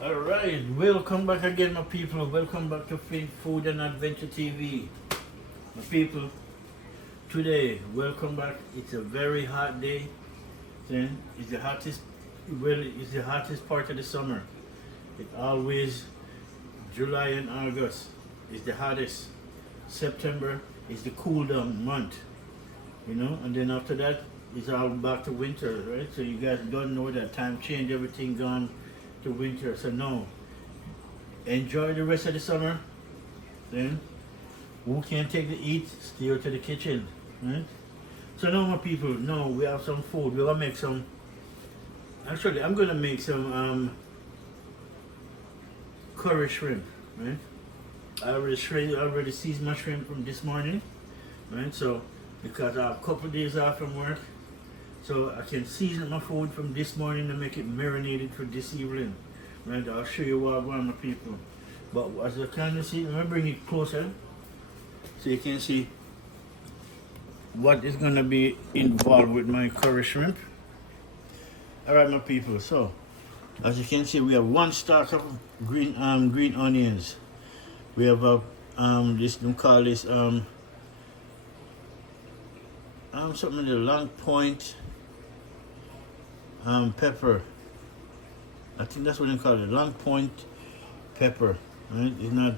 Alright, welcome back again, my people. Welcome back to Flint Food and Adventure TV. My people, today, welcome back. It's a very hot day. Then it's the hottest, well, it's the hottest part of the summer. It's always July and August. It's the hottest. September is the cool down month, and then after that, it's all back to winter, right? So you guys don't know that time change, everything gone to winter. So no, enjoy the rest of the summer. Then who can take the heat, stay out to the kitchen, right? So now, my people, no, we have some food. We're gonna make some. Actually, I'm gonna make some curry shrimp, right? I already seasoned my shrimp from this morning, right? So because I have a couple of days off from work, so I can season my food from this morning and make it marinated for this evening, right? I'll show you what I want, my people. But as you can see, I'm gonna bring it closer so you can see what is gonna be involved with my curry shrimp. All right, my people. So as you can see, we have one stalk of green onions. We have a this we call this something the long point pepper. I think that's what they call it, long point pepper. Right? It's not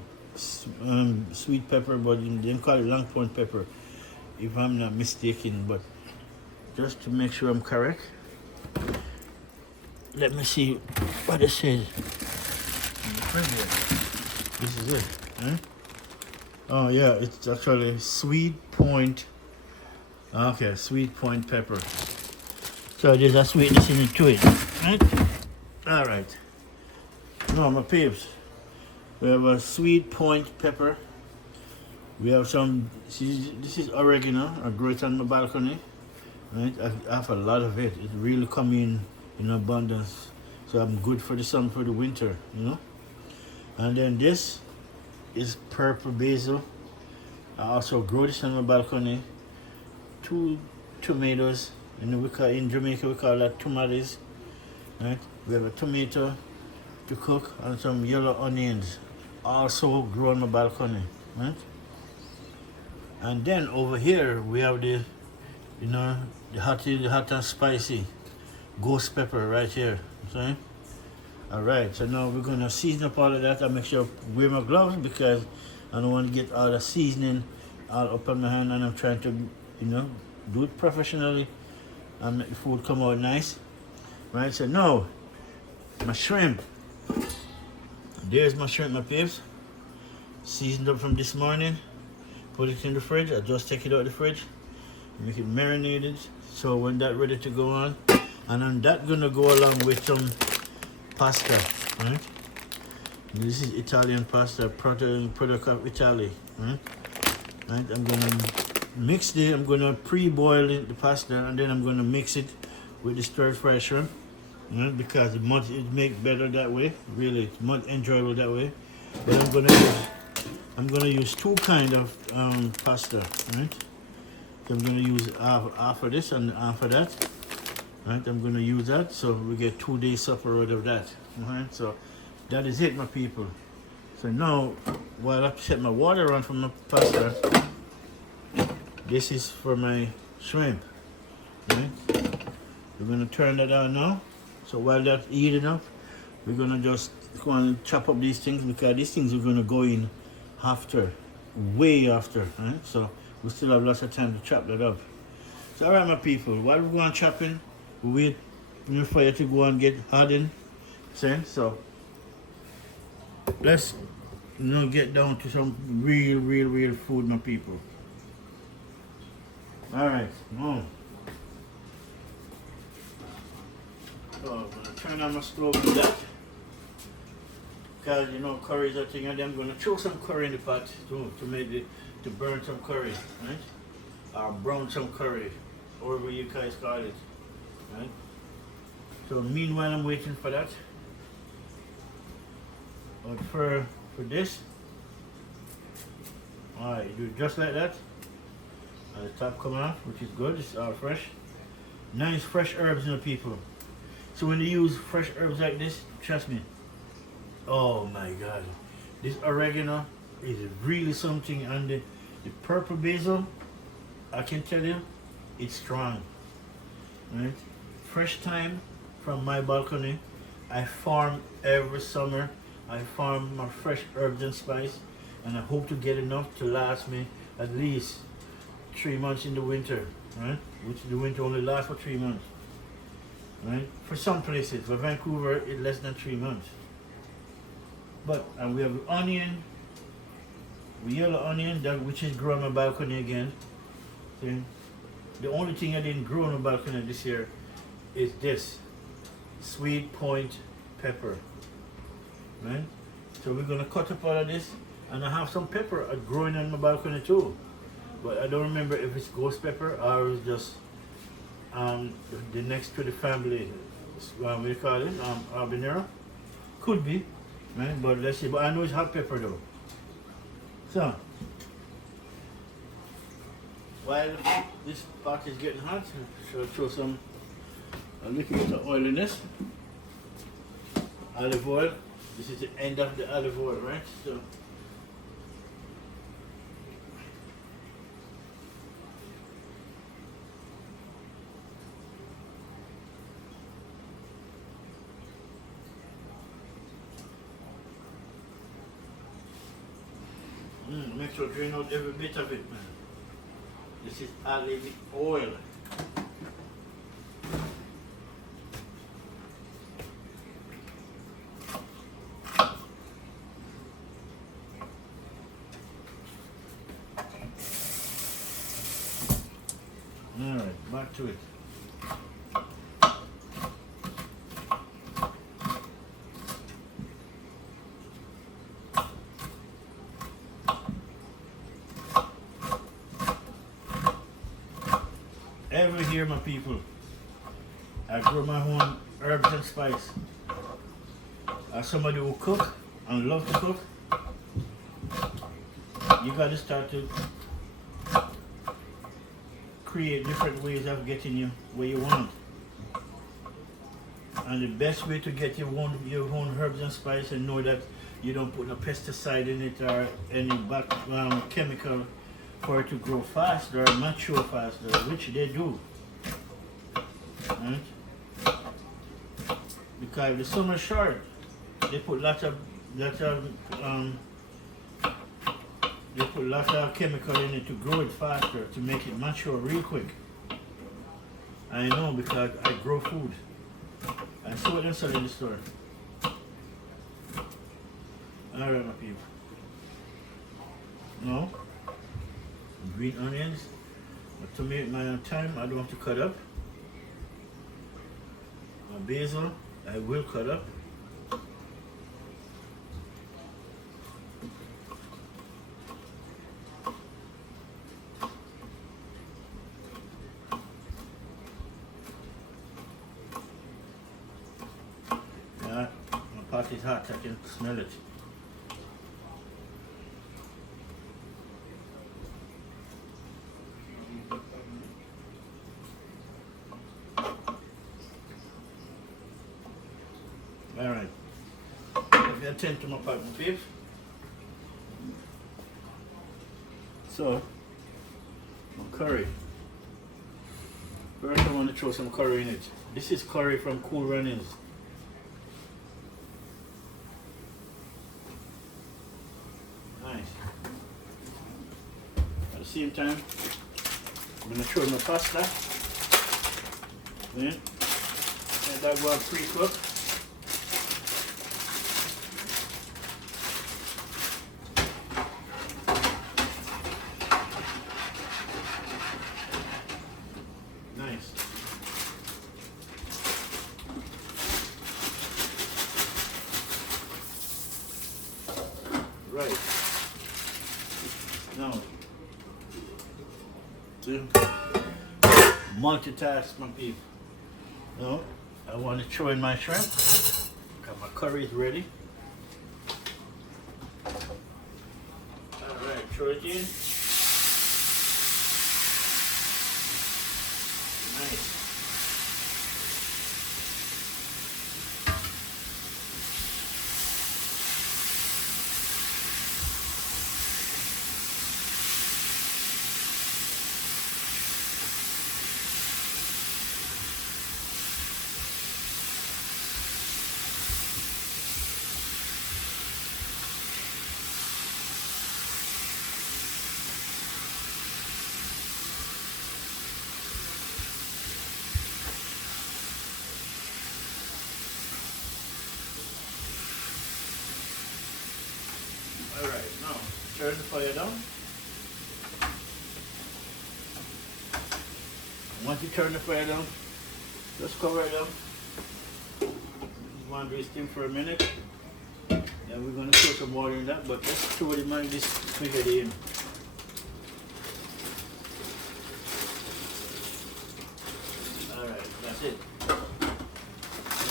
sweet pepper, but they call it long point pepper, if I'm not mistaken. But just to make sure I'm correct, let me see what it says. This is it. Huh? Oh yeah, it's actually sweet point. Okay, sweet point pepper. So there's a sweetness in it to it, right? All right. Now, my peeps, we have a sweet point pepper. We have some. This is oregano. I grow it on my balcony. Right, I have a lot of it. It really come in abundance. So I'm good for the summer, for the winter, And then this is purple basil. I also grow this on my balcony. 2 tomatoes. In Jamaica we call that tomatoes. Right? We have a tomato to cook and some yellow onions. Also grow on my balcony. Right? And then over here we have the hot and spicy ghost pepper right here. Okay? Alright, so now we're gonna season up all of that. I make sure I wear my gloves because I don't want to get all the seasoning all up on my hand, and I'm trying to, do it professionally and make the food come out nice. Right, so now my shrimp. There's my shrimp, my peeps. Seasoned up from this morning. Put it in the fridge. I just take it out of the fridge. Make it marinated. So when that's ready to go on, and then that's gonna go along with some pasta, right? This is Italian pasta, product of Italy, right? Right, I'm gonna mix it. I'm gonna pre-boil the pasta, and then I'm gonna mix it with the stir-fry shrimp, right? Because it makes better that way. Really, it's much enjoyable that way. But I'm gonna use two kind of pasta, right? So I'm gonna use half of this and half of that. Right, I'm gonna use that, so we get 2 days supper out of that. Right, so that is it, my people. So now, while I set my water on for my pasta, this is for my shrimp. Right, we're gonna turn that on now. So while that's heating up, we're gonna just go and chop up these things, because these things are gonna go in after, way after. Right, so we still have lots of time to chop that up. So alright, my people, while we're going chopping, we wait for the fire to go and get hardened. So let's get down to some real food, my people. Alright, now so I'm gonna turn on my stove with that, because curry is a thing, and then I'm gonna throw some curry in the pot to burn some curry, right? Or brown some curry, however you guys call it. Right? So meanwhile I'm waiting for that. But for this, alright, you do it just like that. And the top come off, which is good. It's all fresh. Nice fresh herbs, people. So when you use fresh herbs like this, trust me, Oh my god. This oregano is really something, and the purple basil, I can tell you, it's strong. Right? Fresh thyme from my balcony. I farm every summer. I farm my fresh herbs and spice, and I hope to get enough to last me at least 3 months in the winter, right? Which the winter only lasts for 3 months, right? For some places, for Vancouver, it's less than 3 months. But and we have onion, yellow onion, that which is growing on my balcony again. See? The only thing I didn't grow on my balcony this year is this sweet point pepper, right? So we're gonna cut up all of this, and I have some pepper growing on my balcony too, but I don't remember if it's ghost pepper or it's just the next to the family. What do you call it? Habanero, could be, right? But let's see. But I know it's hot pepper though. So while this pot is getting hot, I'll show some a little bit of oil in this. Olive oil. This is the end of the olive oil, right? So make sure drain out every bit of it, man. This is olive oil. Alright, back to it. Every year, my people, I grow my own herbs and spice. As somebody who cook and love to cook, you gotta start to create different ways of getting you where you want. And the best way to get your own herbs and spice, and know that you don't put no pesticide in it or any chemical for it to grow faster or mature faster, which they do. Right? Because the summer short, they put lots of chemical in it to grow it faster, to make it mature real quick. I know because I grow food. I saw it inside in the store. Alright, my people. No? Green onions. But to make my thyme, I don't have to cut up. My basil, I will cut up. Yeah, my pot is hot, I can smell it. Alright, let me attend to my pot, my peeps. So, my curry. First I want to throw some curry in it. This is curry from Cool Runnings. Nice. At the same time, I'm going to throw my pasta. Yeah. Let that go pre-cook. Nice. Right. Now, to multitask, my people. Now, I want to throw in my shrimp. Got my curry is ready. Alright, throw it in. Nice. Alright, now turn the fire down. Once you turn the fire down, just cover it down. You want to do this thing for a minute. Then we're going to throw some water in that, but let's throw the man this spaghetti in. Alright, that's it. I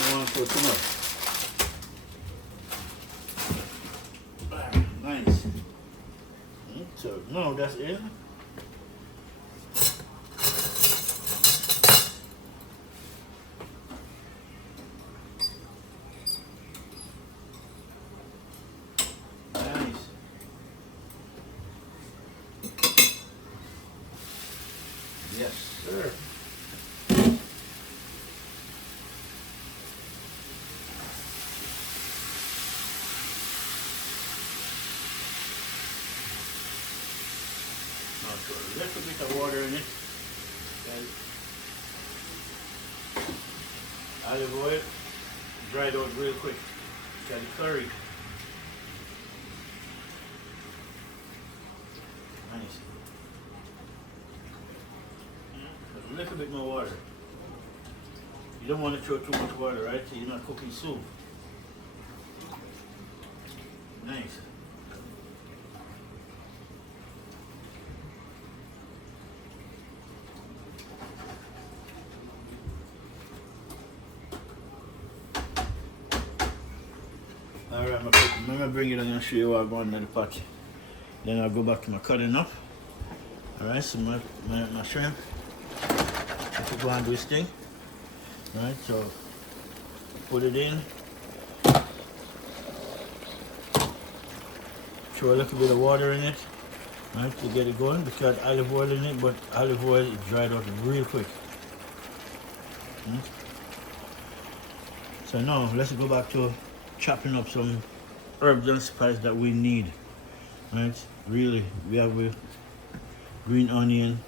don't want to throw too much. Alright, nice. So now that's it. Yes, sir. Now throw a little bit of water in it. Olive oil, dried out real quick. Got the curry. Nice. A little bit more water. You don't want to throw too much water, right? So you're not cooking soup. Nice. Alright, I'm gonna bring it and show you what I'm going in the pot. Then I'll go back to my cutting up. Alright, so my shrimp. Let's go and do this thing. Alright, so put it in. Throw a little bit of water in it. Right, to get it going. It's got olive oil in it, but olive oil is dried out real quick. So now let's go back to chopping up some herbs and spices that we need. Right? Really, we have with green onion,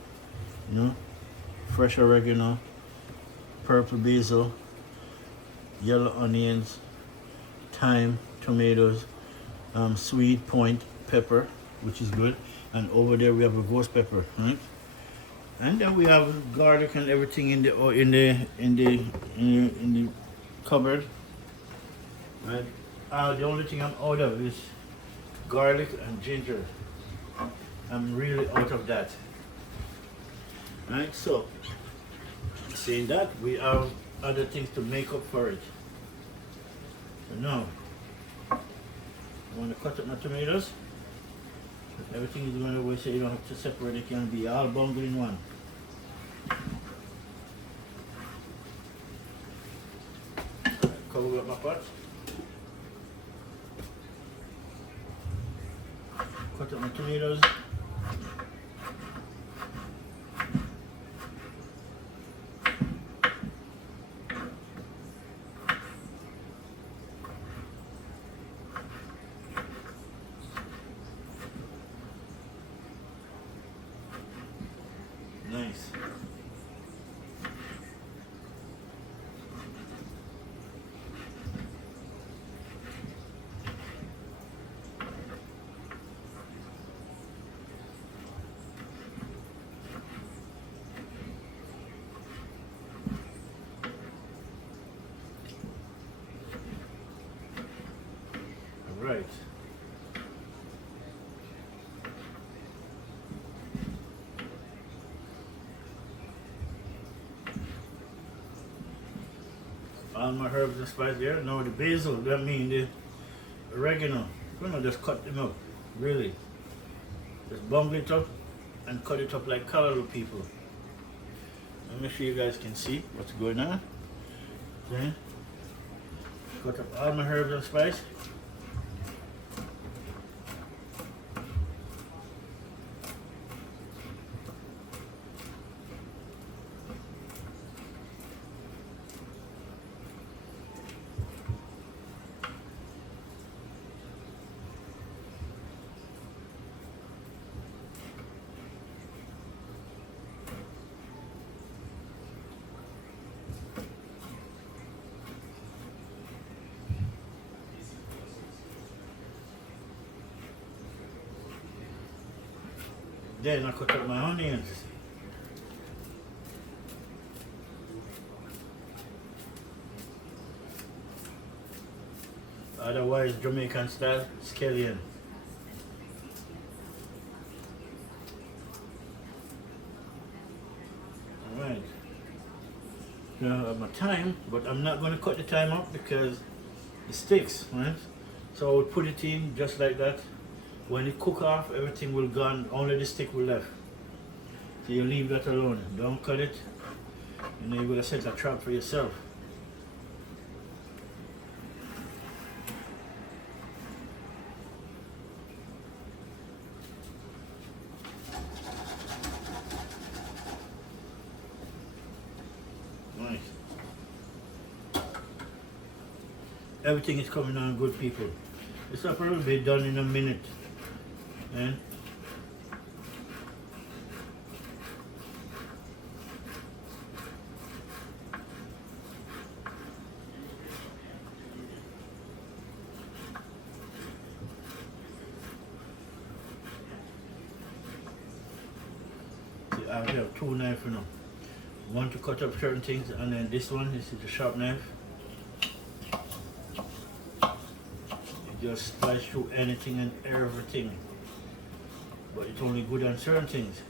fresh oregano, purple basil, yellow onions, thyme, tomatoes, sweet point pepper, which is good, and over there we have a ghost pepper, right? And then we have garlic and everything in the cupboard, right? The only thing I'm out of is garlic and ginger. I'm really out of that. Right, so saying that, we have other things to make up for it. So now, I want to cut up my tomatoes. Everything is going away so you don't have to separate, it can be all bundled in one. Cover up my pot. Cut up my tomatoes. Nice. All right. All my herbs and spices there. Now the basil, that means the oregano. I'm gonna just cut them up, really. Just bundle it up and cut it up like callaloo people. Let me sure you guys can see what's going on. Okay. Cut up all my herbs and spice. Then I cut up my onions. Otherwise, Jamaican style scallion. Alright. Now I have my thyme, but I'm not going to cut the thyme up because it sticks, right? So I would put it in just like that. When it cook off, everything will gone, only the stick will left. So you leave that alone. Don't cut it, and then you're going to set a trap for yourself. Nice. Everything is coming on good, people. This will probably be done in a minute. And see, I have two knives now. One to cut up certain things, and then this one, this is the sharp knife. It just slice through anything and everything. But it's only good on certain things.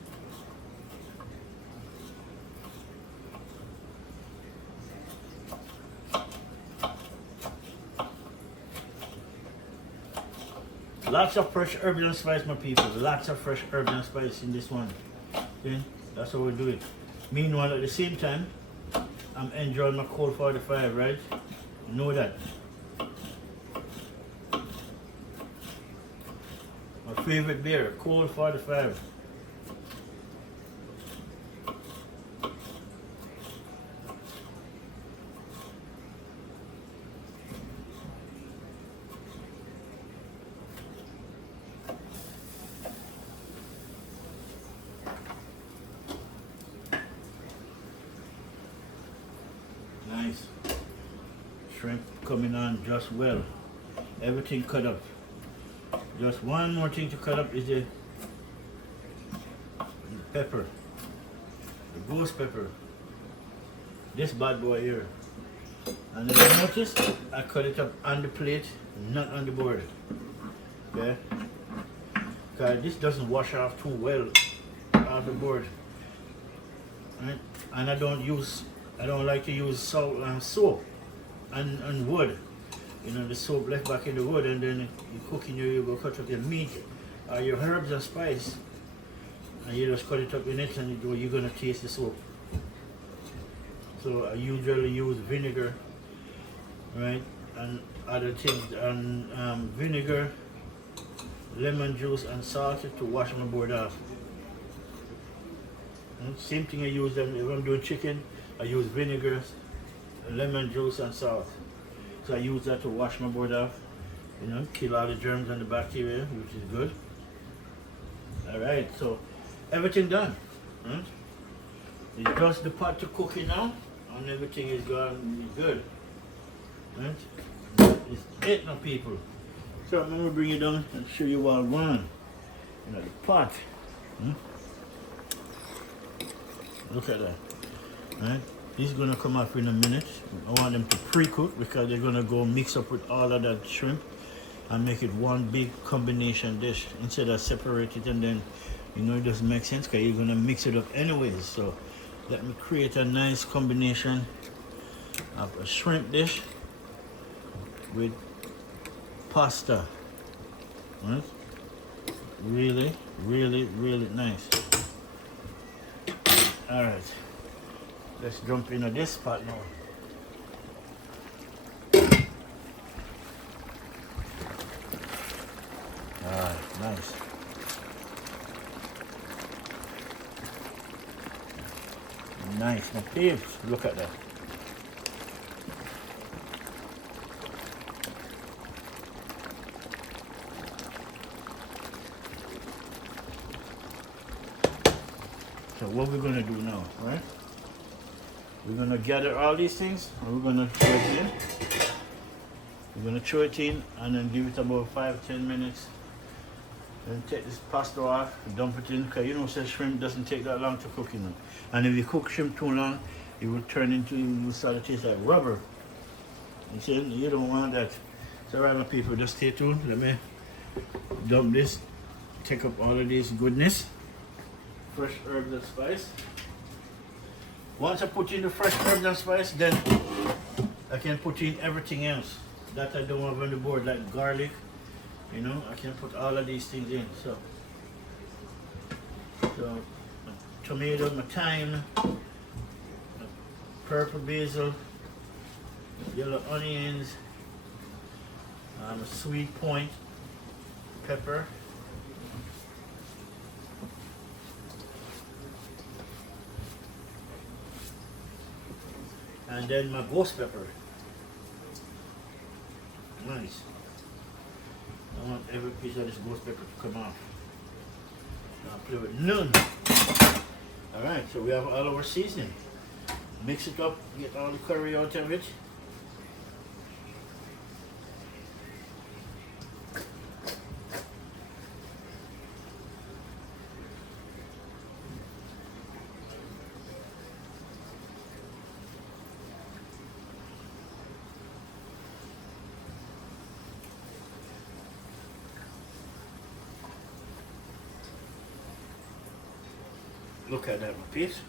Lots of fresh herbs and spice, my people. Lots of fresh herbs and spice in this one. Okay? That's how we do it. Meanwhile, at the same time, I'm enjoying my Cold 45, right? You know that. My favorite beer, Cold 45. Nice. Shrimp coming on just well. Everything cut up. Just one more thing to cut up is the pepper. The ghost pepper. This bad boy here. And if you notice, I cut it up on the plate, not on the board. Okay? Because this doesn't wash off too well off the board. Right? And I don't like to use salt and soap and wood. You know, the soap left back in the wood, and then you cook in you go cut up your meat or your herbs and spice, and you just cut it up in it, and you're gonna taste the soap. So I usually use vinegar, right, and other things, and vinegar, lemon juice, and salt to wash my board off. And same thing I use if I'm doing chicken. I use vinegar, lemon juice, and salt. So I use that to wash my board off, you know, kill all the germs and the bacteria, which is good. Alright, so everything done. Right? It's just the pot to cook it now, and everything is gone good. Right? It's it now, people. So I'm going to bring it down and show you all one. You know, the pot. Look at that. Right? This is going to come off in a minute. I want them to pre-cook because they're going to go mix up with all of that shrimp and make it one big combination dish instead of separate it, and then, you know, it doesn't make sense because you're going to mix it up anyways. So let me create a nice combination of a shrimp dish with pasta. Right? Really, really, really nice. All right. Let's jump into this pot now. Alright, nice. Nice, my peeps, look at that. So what we're gonna do now, right? We're gonna gather all these things and we're gonna throw it in. We're gonna throw it in and then give it about 5-10 minutes Then take this pasta off, dump it in, because you know, say shrimp doesn't take that long to cook, you know. And if you cook shrimp too long, it will turn into, you will start to taste like rubber. You see, you don't want that. So right, my people, just stay tuned. Let me dump this, take up all of this goodness, fresh herbs and spice. Once I put in the fresh herbs and spice, then I can put in everything else that I don't have on the board, like garlic. You know, I can put all of these things in. So my tomato, my thyme, my purple basil, yellow onions, a sweet point pepper, and then my ghost pepper. Nice. I want every piece of this ghost pepper to come off. Now play with none. Alright, so we have all our seasoning. Mix it up, get all the curry out of it. Look at that, my piece.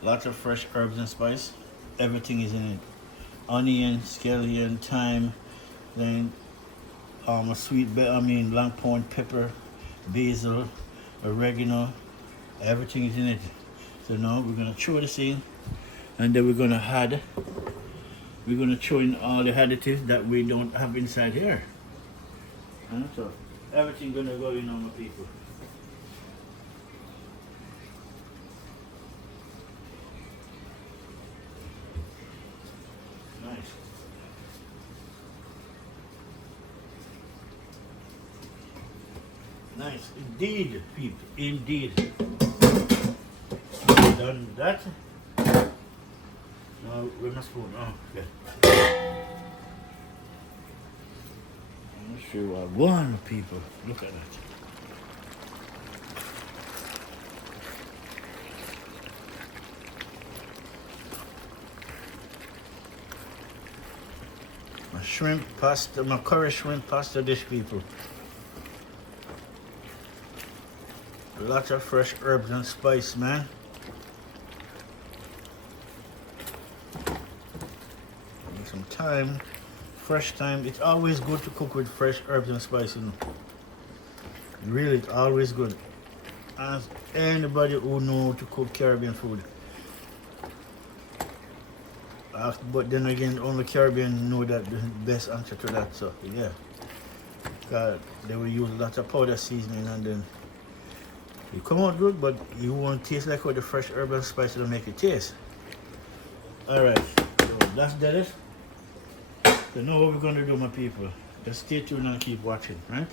Lots of fresh herbs and spice. Everything is in it. Onion, scallion, thyme, then a sweet, long point pepper, basil, oregano. Everything is in it. So now we're gonna throw this in, and then we're gonna throw in all the additives that we don't have inside here. So everything gonna go in on my people. Nice. Nice, indeed, people, indeed. Done that. Now, where's my spoon? Oh, okay. I'm sure I want people. Look at that. My shrimp pasta, my curry shrimp pasta dish, people. Lots of fresh herbs and spice, man. Need some thyme, fresh thyme. It's always good to cook with fresh herbs and spice, you know. Really, it's always good. Ask anybody who knows to cook Caribbean food. But then again, only Caribbean know that the best answer to that. So yeah, they will use lots of powder seasoning, and then it come out good, but you won't taste like how the fresh herb and spice will make it taste. All right, so that's that. So now what we're gonna do, my people? Just stay tuned and keep watching, right?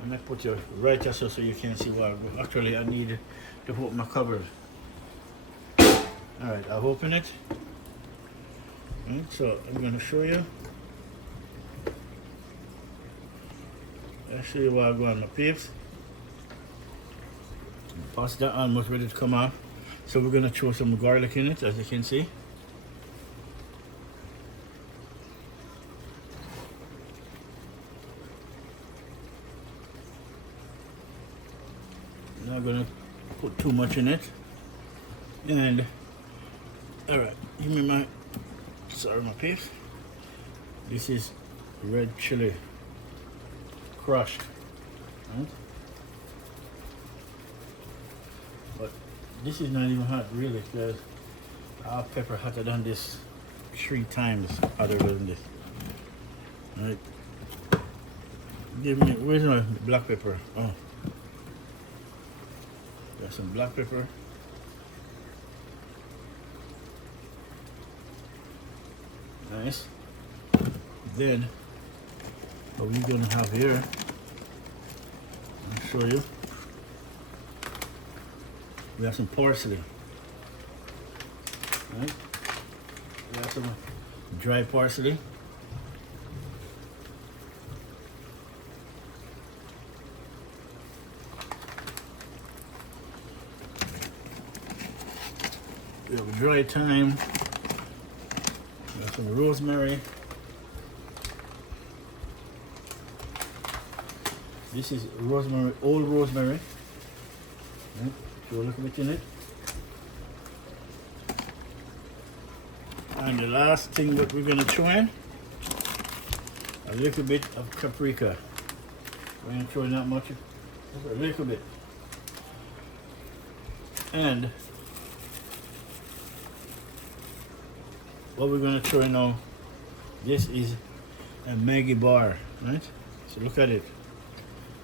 I'm gonna put you right here so you can see what actually I need to open my cupboard. All right, I'll open it. Right, so I'm going to show you. I'll show you what I got on my peeps. Pasta almost ready to come off. So we're going to throw some garlic in it, as you can see. Not going to put too much in it. And, alright, give me my... Sorry, my peeps. This is red chili crushed, right? But this is not even hot, really, because our pepper hotter than this 3 times hotter than this. All right. Give me, where's my black pepper? Oh, got some black pepper. Nice. Then what we're gonna have here, I'll show you. We have some parsley. Right? We have some dry parsley. dry thyme. Got some rosemary. This is rosemary, old rosemary. Throw a little bit in it. And the last thing that we're gonna throw in, a little bit of paprika. We're gonna throw in that much, just a little bit. And what we're gonna throw in now, this is a Maggi bar, right? So look at it.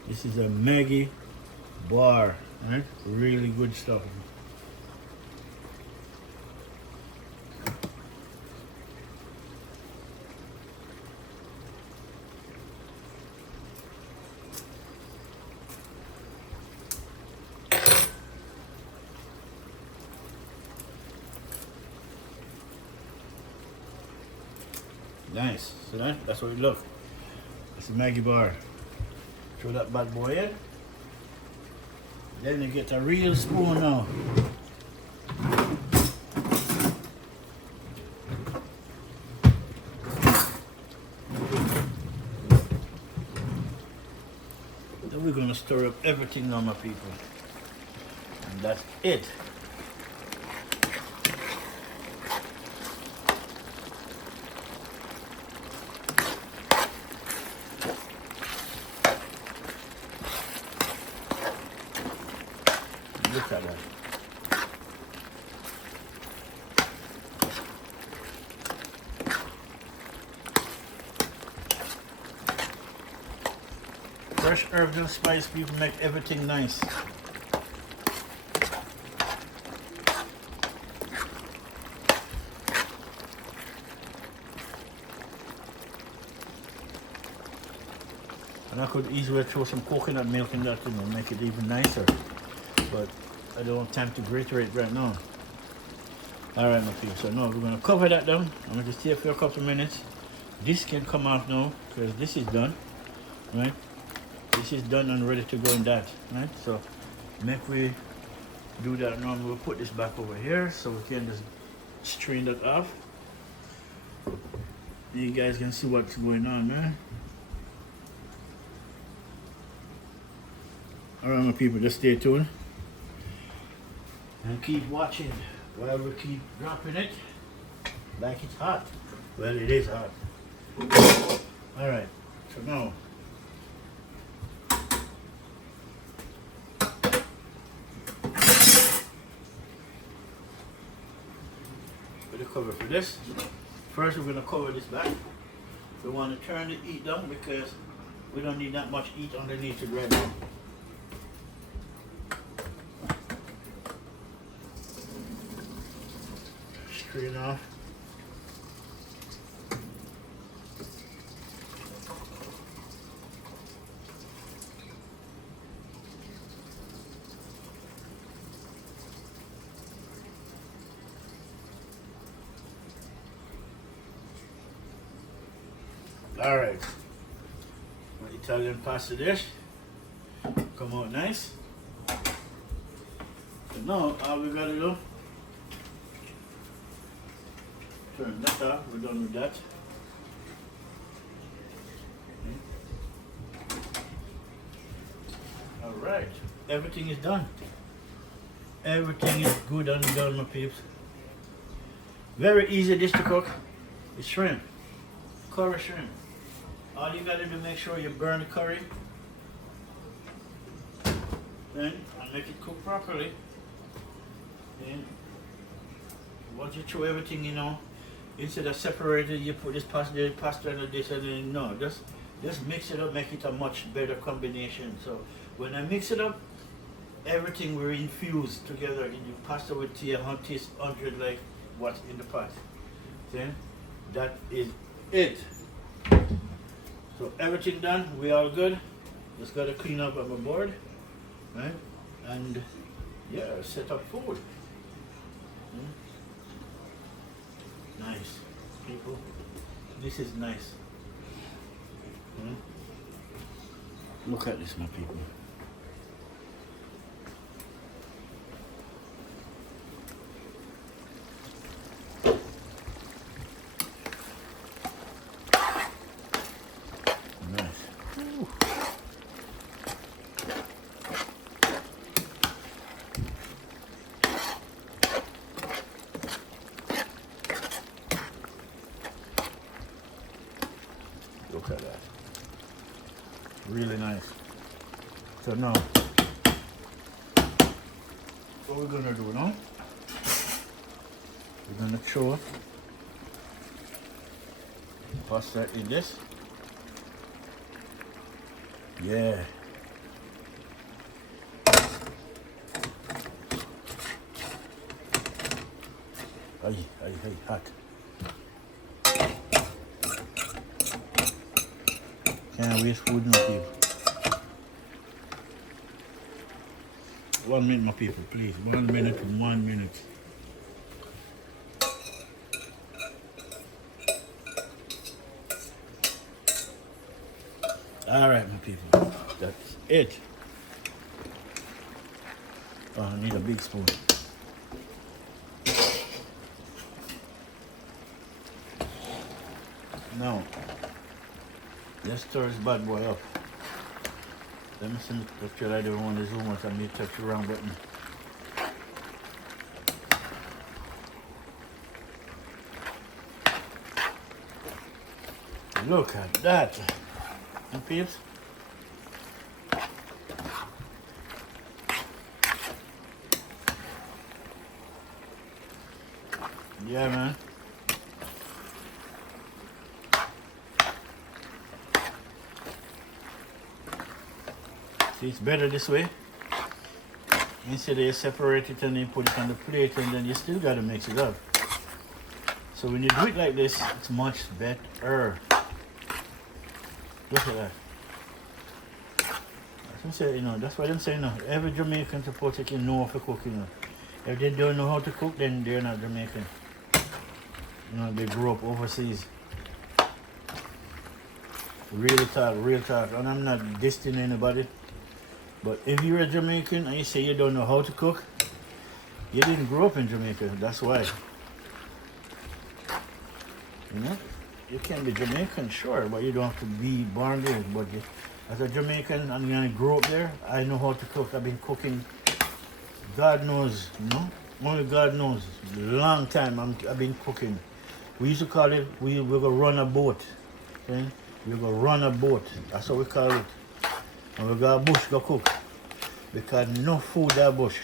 This is a Maggi bar, right? Really good stuff. Nice. So that's what we look. It's a Maggi bar. Throw that bad boy in. Then you get a real spoon now. Then we're gonna stir up everything now, my people. And that's it. Look at that. Fresh herbs and spice, people, make everything nice. And I could easily throw some coconut milk in that, make it even nicer. But I don't have time to grate it right now. Alright, my people, so now we're going to cover that down. I'm going to stay for a couple of minutes. This can come off now because this is done, right? This is done and ready to go in that, right? So make we do that now. We'll put this back over here so we can just strain that off. You guys can see what's going on, man. Alright, my people, just stay tuned. And keep watching while we keep dropping it like it's hot. Well, it is hot. Alright, so now put the cover for this. First we're going to cover this back. We want to turn the heat down because we don't need that much heat underneath it right now. Straight off. All right, my Italian pasta dish come out nice. So now all we gotta do, turn that off. We're done with that. All right, everything is done. Everything is good and done, my peeps. Very easy dish to cook. It's shrimp, curry shrimp. All you gotta do, make sure you burn the curry, then and make it cook properly. Then once you throw everything, instead of separating, you put this pasta and this, and then no, just mix it up, make it a much better combination. So when I mix it up, everything will infuse together in the pasta with tea, 100 like what's in the pot. Then that is it. So everything done, we all good. Just gotta clean up on my board, right? And yeah, set up food. Nice, people. This is nice. Look at this, my people. Look at that. Really nice. So now, what we're gonna do now? We're gonna throw pasta in this. Yeah. Ay, hot. Can't waste food, my people. 1 minute, my people, please. 1 minute, 1 minute. All right, my people. That's it. Oh, I need a big spoon. Now, let's stir this bad boy up. Let me see if I don't want to zoom out and me touch the wrong button. Look at that. And peeps. Yeah, man. See, it's better this way. Instead you separate it and then put it on the plate and then you still gotta mix it up. So when you do it like this, it's much better. Look at that. That's what I'm saying, that's what I'm saying now. Every Jamaican supposed to know how to cook, If they don't know how to cook, then they're not Jamaican. They grew up overseas. Real talk. And I'm not dissing anybody. But if you're a Jamaican and you say you don't know how to cook, you didn't grow up in Jamaica. That's why. You can be Jamaican, sure, but you don't have to be born there. But as a Jamaican and I grew up there, I know how to cook. I've been cooking, God knows, only God knows. Long time I've been cooking. We used to call it, we're going to run a boat. Okay? We're going to run a boat. That's what we call it. And we go a bush go cook. Because no food that bush.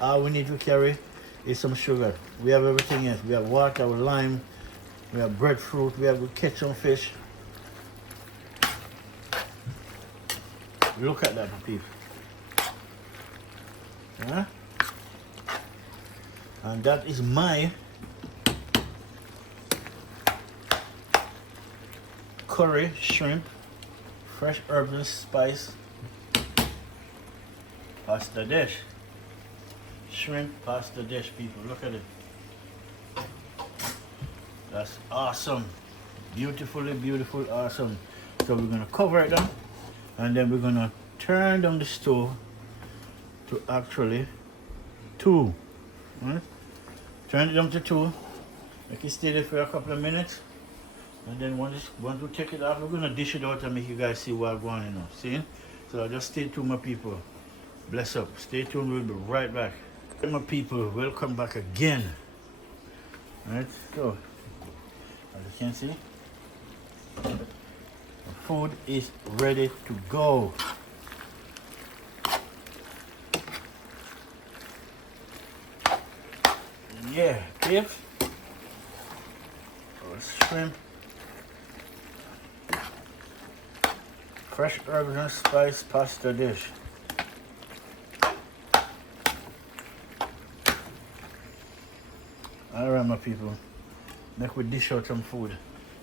All we need to carry is some sugar. We have everything else. We have water, we have lime, we have breadfruit, we have catch some fish. Look at that, people. Huh? And that is my curry, shrimp, fresh herbs and spice pasta dish. Shrimp pasta dish, people. Look at it. That's awesome. Beautiful, awesome. So we're gonna cover it down and then we're gonna turn down the stove to actually 2. Right? Turn it down to 2. Make it stay there for a couple of minutes. And then once we take it off, we're gonna dish it out and make you guys see what I'm going. See? So just stay tuned, my people. Bless up. Stay tuned, we'll be right back. My people, welcome back again. Alright, so as you can see, the food is ready to go. Yeah, beef, shrimp, fresh herbs and spice pasta dish. Alright, my people, make we dish out some food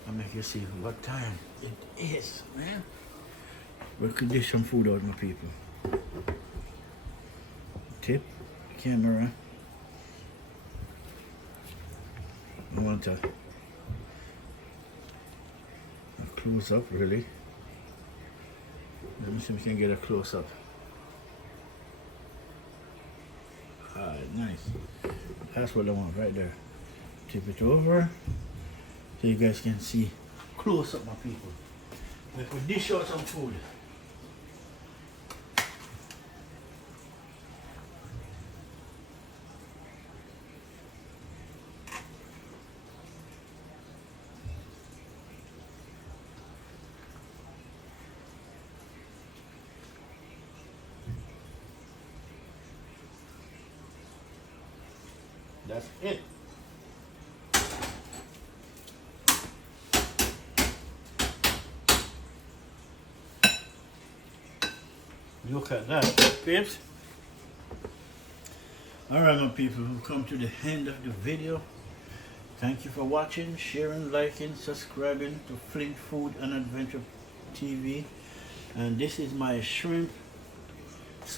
and make you see what time it is, man. We could dish some food out, my people. Tip camera. I want a close up, really. Let me see if we can get a close up. Alright, nice. That's what I want right there. Tip it over so you guys can see close up, my people. We could dish out some food. That's it. Look at that, peeps. Alright, my people, we've come to the end of the video. Thank you for watching, sharing, liking, subscribing to Flint Food and Adventure TV. And this is my shrimp,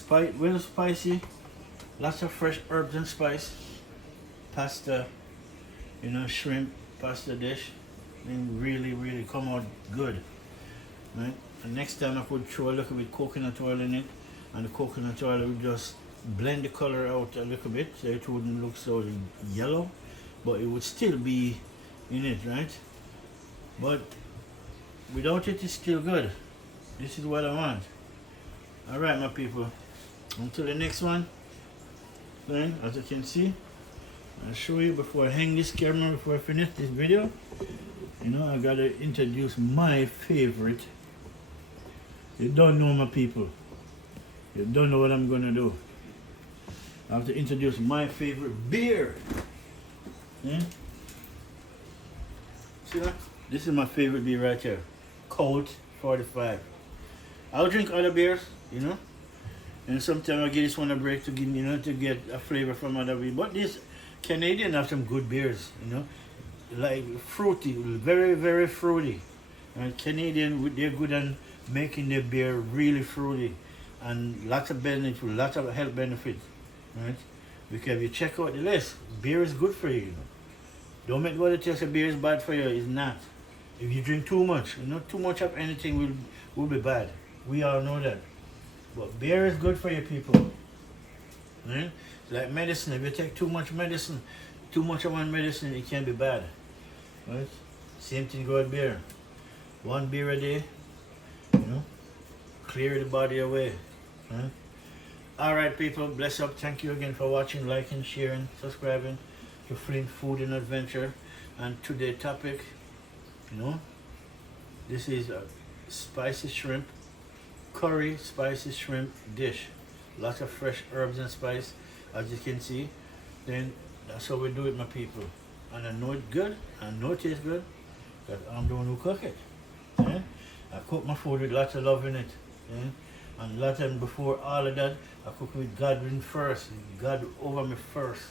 well spicy, lots of fresh herbs and spice, pasta, shrimp pasta dish. And really come out good, right? And next time I could throw a little bit coconut oil in it, and the coconut oil will just blend the color out a little bit so it wouldn't look so yellow, but it would still be in it, right? But without it, it's still good. This is what I want. Alright, my people, until the next one, then as you can see, I'll show you before I hang this camera, before I finish this video. I gotta introduce my favorite. You don't know, my people. You don't know what I'm gonna do. I have to introduce my favorite beer. Yeah? See that? This is my favorite beer right here. Colt 45. I'll drink other beers, and sometimes I'll give this one a break to get, to get a flavor from other beer. But this Canadian have some good beers, like fruity, very fruity. And Canadian, they're good on making their beer really fruity, and lots of benefits, lots of health benefits, right? Because if you check out the list, beer is good for you. Don't make what it tells you beer is bad for you. It's not. If you drink too much, too much of anything will be bad. We all know that. But beer is good for you, people. Right? It's like medicine. If you take too much medicine, too much of one medicine, it can be bad. Right? Same thing with beer. One beer a day, clear the body away. Right? Alright, people, bless up. Thank you again for watching, liking, sharing, subscribing to Flint Food and Adventure. And today's topic, this is a spicy shrimp, curry spicy shrimp dish. Lots of fresh herbs and spice, as you can see. Then that's how we do it, my people. And I know it's good, I know it tastes good, because I'm the one who cook it. Yeah? I cook my food with lots of love in it. Yeah? And lots of, before all of that, I cook with God in first, God over me first,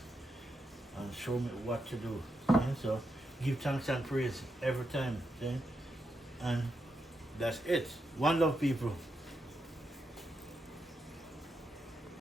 and show me what to do. Yeah? So give thanks and praise every time. Yeah? And that's it. One love, people.